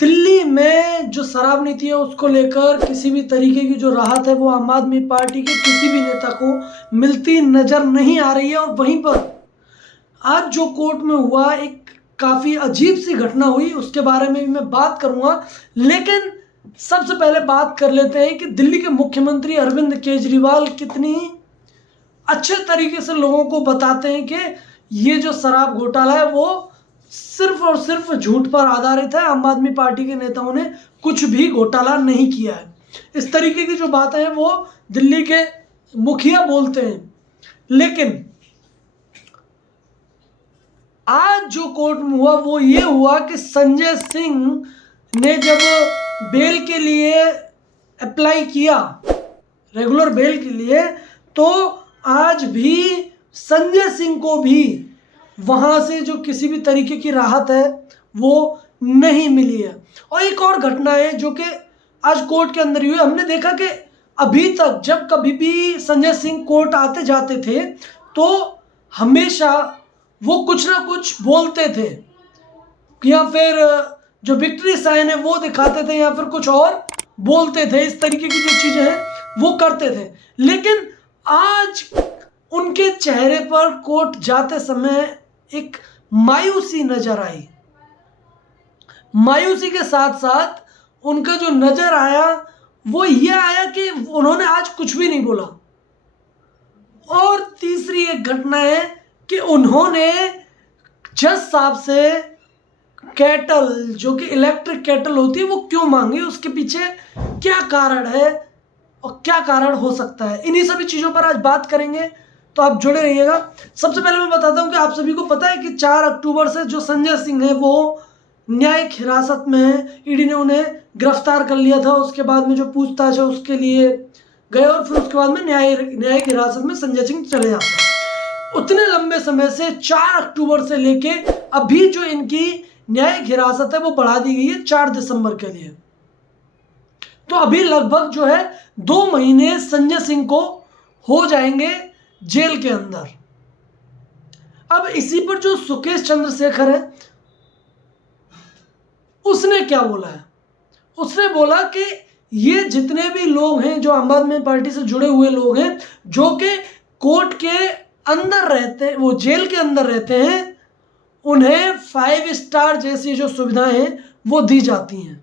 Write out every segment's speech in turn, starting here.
दिल्ली में जो शराब नीति है उसको लेकर किसी भी तरीके की जो राहत है वो आम आदमी पार्टी के किसी भी नेता को मिलती नजर नहीं आ रही है। और वहीं पर आज जो कोर्ट में हुआ, एक काफ़ी अजीब सी घटना हुई, उसके बारे में भी मैं बात करूंगा। लेकिन सबसे पहले बात कर लेते हैं कि दिल्ली के मुख्यमंत्री अरविंद केजरीवाल कितनी अच्छे तरीके से लोगों को बताते हैं कि ये जो शराब घोटाला है वो सिर्फ और सिर्फ झूठ पर आधारित है, आम आदमी पार्टी के नेताओं ने कुछ भी घोटाला नहीं किया है। इस तरीके की जो बातें हैं वो दिल्ली के मुखिया बोलते हैं। लेकिन आज जो कोर्ट में हुआ वो ये हुआ कि संजय सिंह ने जब बेल के लिए अप्लाई किया, रेगुलर बेल के लिए, तो आज भी संजय सिंह को भी वहाँ से जो किसी भी तरीके की राहत है वो नहीं मिली है। और एक और घटना है जो कि आज कोर्ट के अंदर हुई। हमने देखा कि अभी तक जब कभी भी संजय सिंह कोर्ट आते जाते थे तो हमेशा वो कुछ ना कुछ बोलते थे, या फिर जो विक्ट्री साइन है वो दिखाते थे, या फिर कुछ और बोलते थे। इस तरीके की जो चीज़ें हैं वो करते थे। लेकिन आज उनके चेहरे पर कोर्ट जाते समय एक मायूसी नजर आई। मायूसी के साथ साथ उनका जो नजर आया वो ये आया कि उन्होंने आज कुछ भी नहीं बोला। और तीसरी एक घटना है कि उन्होंने जज साहब से कैटल, जो कि इलेक्ट्रिक कैटल होती है, वो क्यों मांगी, उसके पीछे क्या कारण है और क्या कारण हो सकता है, इन्हीं सभी चीज़ों पर आज बात करेंगे, तो आप जुड़े रहिएगा। सबसे पहले मैं बताता हूं कि आप सभी को पता है कि 4 अक्टूबर से जो संजय सिंह है वो न्यायिक हिरासत में है। ईडी ने उन्हें गिरफ्तार कर लिया था, उसके बाद में जो पूछताछ है उसके लिए गए और फिर उसके बाद में न्यायिक हिरासत में संजय सिंह चले जाते हैं। उतने लंबे समय से 4 अक्टूबर से लेके अभी जो इनकी न्यायिक हिरासत है वो बढ़ा दी गई है 4 दिसंबर के लिए। तो अभी लगभग जो है 2 महीने संजय सिंह को हो जाएंगे जेल के अंदर। अब इसी पर जो सुकेश चंद्रशेखर है उसने क्या बोला है, उसने बोला कि ये जितने भी लोग हैं जो आम आदमी पार्टी से जुड़े हुए लोग हैं जो कि कोर्ट के अंदर रहते हैं, वो जेल के अंदर रहते हैं, उन्हें 5 स्टार जैसी जो सुविधाएं हैं वो दी जाती हैं।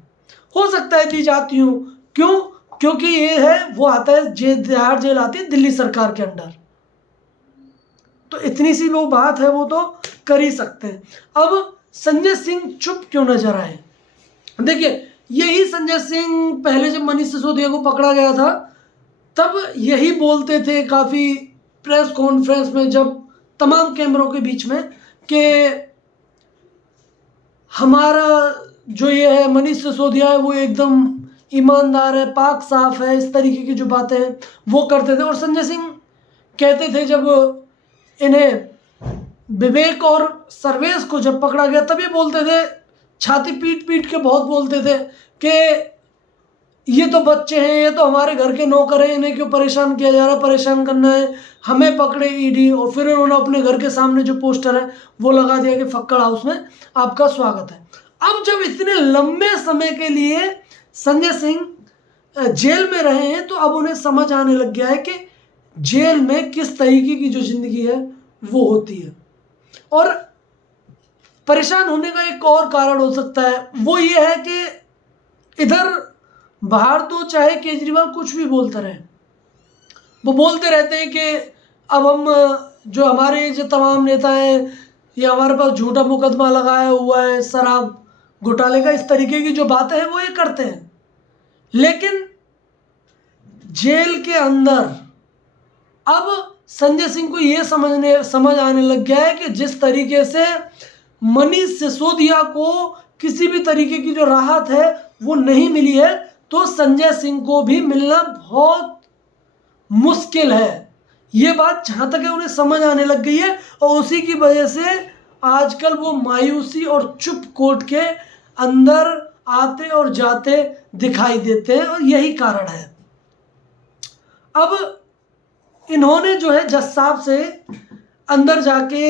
हो सकता है दी जाती हूँ, क्यों? क्योंकि ये है वो आता है तिहाड़ जेल आती है दिल्ली सरकार के अंडर, तो इतनी सी वो बात है वो तो कर ही सकते हैं। अब संजय सिंह चुप क्यों नजर आए? देखिए, यही संजय सिंह पहले जब मनीष सिसोदिया को पकड़ा गया था तब यही बोलते थे काफ़ी प्रेस कॉन्फ्रेंस में, जब तमाम कैमरों के बीच में, कि हमारा जो ये है मनीष सिसोदिया है वो एकदम ईमानदार है, पाक साफ है, इस तरीके की जो बातें हैं वो करते थे। और संजय सिंह कहते थे जब इन्हें विवेक और सर्वेश को जब पकड़ा गया तब ये बोलते थे, छाती पीट पीट के बहुत बोलते थे कि ये तो बच्चे हैं, ये तो हमारे घर के नौकर हैं, इन्हें क्यों परेशान किया जा रहा है, परेशान करना है, हमें पकड़े ईडी। और फिर उन्होंने अपने घर के सामने जो पोस्टर है वो लगा दिया कि फक्कड़ हाउस में आपका स्वागत है। अब जब इतने लंबे समय के लिए संजय सिंह जेल में रहे हैं तो अब उन्हें समझ आने लग गया है कि जेल में किस तरीके की जो जिंदगी है वो होती है। और परेशान होने का एक और कारण हो सकता है, वो ये है कि इधर बाहर तो चाहे केजरीवाल कुछ भी बोलते रहे, वो बोलते रहते हैं कि अब हम जो हमारे जो तमाम नेता हैं ये हमारे पास झूठा मुकदमा लगाया हुआ है शराब घोटाले का, इस तरीके की जो बातें हैं वो ये करते हैं। लेकिन जेल के अंदर अब संजय सिंह को ये समझ आने लग गया है कि जिस तरीके से मनीष सिसोदिया को किसी भी तरीके की जो राहत है वो नहीं मिली है, तो संजय सिंह को भी मिलना बहुत मुश्किल है। ये बात जहाँ तक है उन्हें समझ आने लग गई है, और उसी की वजह से आजकल वो मायूसी और चुप कोर्ट के अंदर आते और जाते दिखाई देते हैं, और यही कारण है। अब इन्होंने जो है जज साहब से अंदर जाके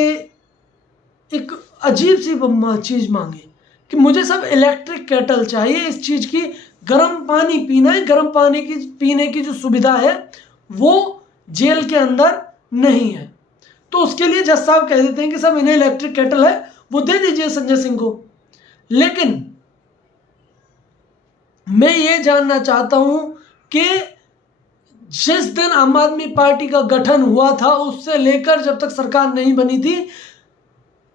एक अजीब सी चीज़ मांगी कि मुझे सब इलेक्ट्रिक केटल चाहिए, इस चीज़ की गर्म पानी पीना है, गर्म पानी की पीने की जो सुविधा है वो जेल के अंदर नहीं है। तो उसके लिए जज साहब कह देते हैं कि सब इन्हें इलेक्ट्रिक केटल है वो दे दीजिए संजय सिंह को। लेकिन मैं ये जानना चाहता हूं कि जिस दिन आम आदमी पार्टी का गठन हुआ था उससे लेकर जब तक सरकार नहीं बनी थी,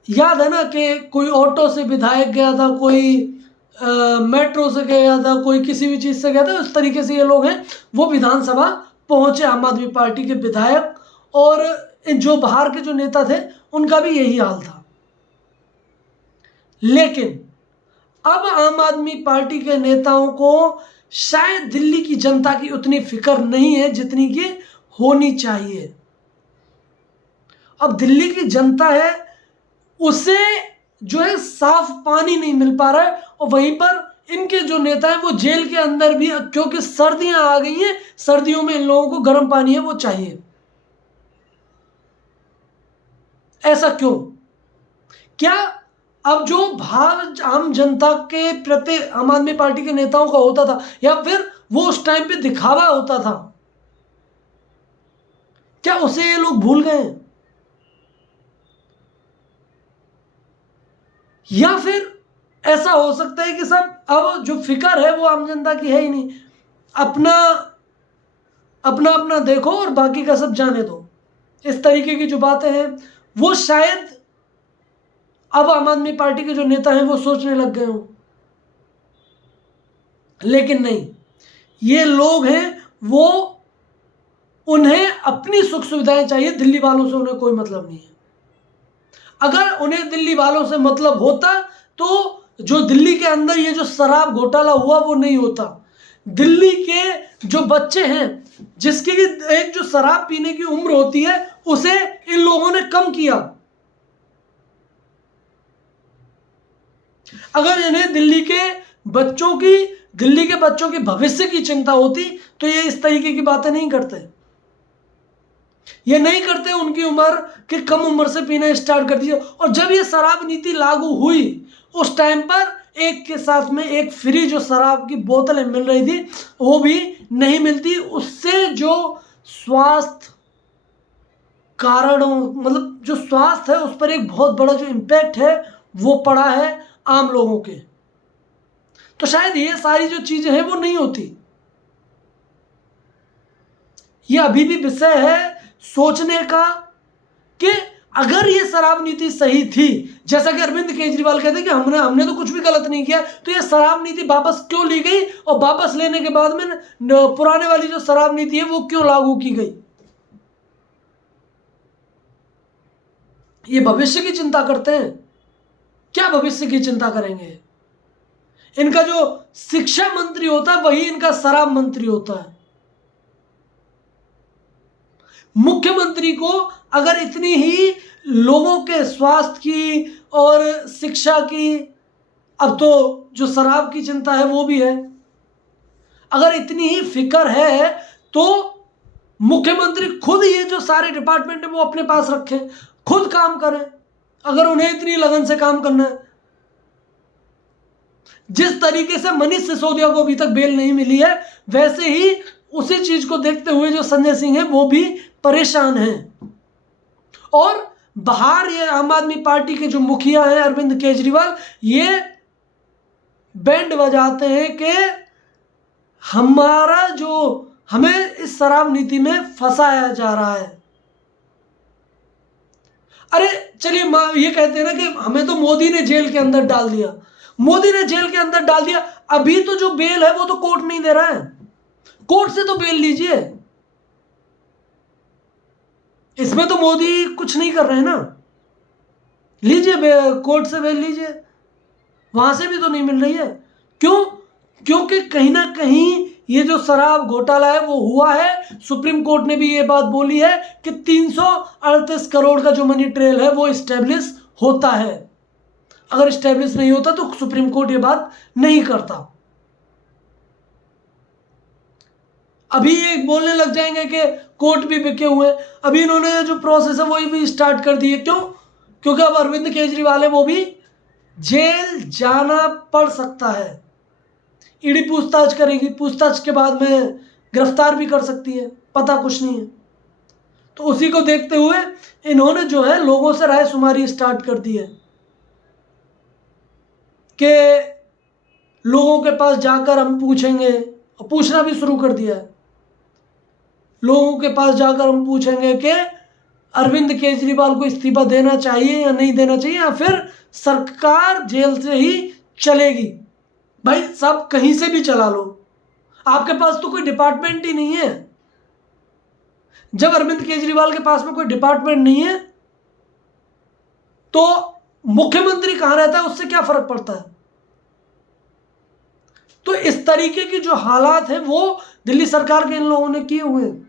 याद है ना कि कोई ऑटो से विधायक गया था, कोई मेट्रो से गया था, कोई किसी भी चीज़ से गया था। उस तरीके से ये लोग हैं वो विधानसभा पहुंचे, आम आदमी पार्टी के विधायक, और जो बाहर के जो नेता थे उनका भी यही हाल था। लेकिन अब आम आदमी पार्टी के नेताओं को शायद दिल्ली की जनता की उतनी फिक्र नहीं है जितनी कि होनी चाहिए। अब दिल्ली की जनता है उसे जो है साफ पानी नहीं मिल पा रहा है, और वहीं पर इनके जो नेता हैं वो जेल के अंदर भी, क्योंकि सर्दियां आ गई हैं, सर्दियों में इन लोगों को गर्म पानी है वो चाहिए। ऐसा क्यों? क्या अब जो भाव आम जनता के प्रति आम आदमी पार्टी के नेताओं का होता था, या फिर वो उस टाइम पे दिखावा होता था, क्या उसे ये लोग भूल गए? या फिर ऐसा हो सकता है कि सब अब जो फिक्र है वो आम जनता की है ही नहीं, अपना अपना अपना देखो और बाकी का सब जाने दो, इस तरीके की जो बातें हैं वो शायद अब आम आदमी पार्टी के जो नेता हैं वो सोचने लग गए हों। लेकिन नहीं, ये लोग हैं वो, उन्हें अपनी सुख सुविधाएं चाहिए, दिल्ली वालों से उन्हें कोई मतलब नहीं है। अगर उन्हें दिल्ली वालों से मतलब होता तो जो दिल्ली के अंदर ये जो शराब घोटाला हुआ वो नहीं होता। दिल्ली के जो बच्चे हैं जिसकी एक जो शराब पीने की उम्र होती है उसे इन लोगों ने कम किया। अगर इन्हें दिल्ली के बच्चों की भविष्य की चिंता होती तो ये इस तरीके की बातें नहीं करते। ये नहीं करते उनकी उम्र के कम उम्र से पीना स्टार्ट कर दिया। और जब ये शराब नीति लागू हुई उस टाइम पर एक के साथ में एक फ्री जो शराब की बोतलें मिल रही थी वो भी नहीं मिलती। उससे जो स्वास्थ्य कारणों, मतलब जो स्वास्थ्य है उस पर एक बहुत बड़ा जो इम्पैक्ट है वो पड़ा है आम लोगों के। तो शायद ये सारी जो चीजें हैं वो नहीं होती। ये अभी भी विषय है सोचने का कि अगर ये शराब नीति सही थी, जैसा कि अरविंद केजरीवाल कहते हैं कि हमने तो कुछ भी गलत नहीं किया, तो ये शराब नीति वापस क्यों ली गई, और वापस लेने के बाद में पुराने वाली जो शराब नीति है वो क्यों लागू की गई। ये भविष्य की चिंता करते हैं। क्या भविष्य की चिंता करेंगे? इनका जो शिक्षा मंत्री होता है वही इनका शराब मंत्री होता है। मुख्यमंत्री को अगर इतनी ही लोगों के स्वास्थ्य की और शिक्षा की, अब तो जो शराब की चिंता है वो भी है, अगर इतनी ही फिक्र है तो मुख्यमंत्री खुद ये जो सारे डिपार्टमेंट है वो अपने पास रखें, खुद काम करें, अगर उन्हें इतनी लगन से काम करना है। जिस तरीके से मनीष सिसोदिया को अभी तक बेल नहीं मिली है, वैसे ही उसी चीज को देखते हुए जो संजय सिंह है वो भी परेशान हैं। और बाहर ये आम आदमी पार्टी के जो मुखिया हैं अरविंद केजरीवाल, ये बैंड बजाते हैं कि हमें इस शराब नीति में फंसाया जा रहा है। अरे चलिए ये कहते हैं ना कि हमें तो मोदी ने जेल के अंदर डाल दिया, मोदी ने जेल के अंदर डाल दिया, अभी तो जो बेल है वो तो कोर्ट नहीं दे रहा है, कोर्ट से तो बेल लीजिए। इसमें तो मोदी कुछ नहीं कर रहे हैं ना, लीजिए कोर्ट से बेल लीजिए, वहां से भी तो नहीं मिल रही है। क्यों? क्योंकि कहीं ना कहीं ये जो शराब घोटाला है वो हुआ है। सुप्रीम कोर्ट ने भी ये बात बोली है कि 338 करोड़ का जो मनी ट्रेल है वो स्टैब्लिश होता है। अगर स्टैब्लिश नहीं होता तो सुप्रीम कोर्ट ये बात नहीं करता। अभी ये बोलने लग जाएंगे कि कोर्ट भी बिके हुए हैं। अभी इन्होंने जो प्रोसेस है वही भी स्टार्ट कर दिए। क्यों? क्योंकि अब अरविंद केजरीवाल है वो भी जेल जाना पड़ सकता है। ईडी पूछताछ करेगी, पूछताछ के बाद में गिरफ्तार भी कर सकती है, पता कुछ नहीं है। तो उसी को देखते हुए इन्होंने जो है लोगों से राय शुमारी स्टार्ट कर दी है कि लोगों के पास जाकर हम पूछेंगे, और पूछना भी शुरू कर दिया है। लोगों के पास जाकर हम पूछेंगे कि अरविंद केजरीवाल को इस्तीफा देना चाहिए या नहीं देना चाहिए, या फिर सरकार जेल से ही चलेगी। भाई सब कहीं से भी चला लो, आपके पास तो कोई डिपार्टमेंट ही नहीं है। जब अरविंद केजरीवाल के पास में कोई डिपार्टमेंट नहीं है तो मुख्यमंत्री कहां रहता है उससे क्या फर्क पड़ता है। तो इस तरीके की जो हालात हैं वो दिल्ली सरकार के इन लोगों ने किए हुए हैं।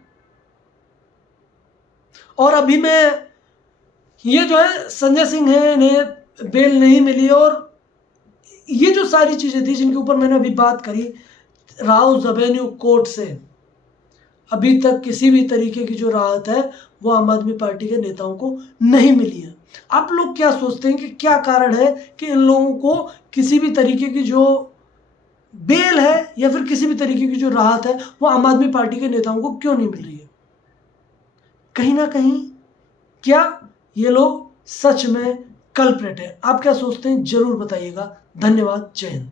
और अभी मैं ये जो है संजय सिंह है, इन्हें बेल नहीं मिली, और ये जो सारी चीजें थी जिनके ऊपर मैंने अभी बात करी, राउज एवेन्यू कोर्ट से अभी तक किसी भी तरीके की जो राहत है वो आम आदमी पार्टी के नेताओं को नहीं मिली है। आप लोग क्या सोचते हैं कि क्या कारण है कि इन लोगों को किसी भी तरीके की जो बेल है या फिर किसी भी तरीके की जो राहत है वो आम आदमी पार्टी के नेताओं को क्यों नहीं मिल रही है? कहीं ना कहीं क्या ये लोग सच में कल्प्रेट है? आप क्या सोचते हैं जरूर बताइएगा। धन्यवाद, जय हिंद।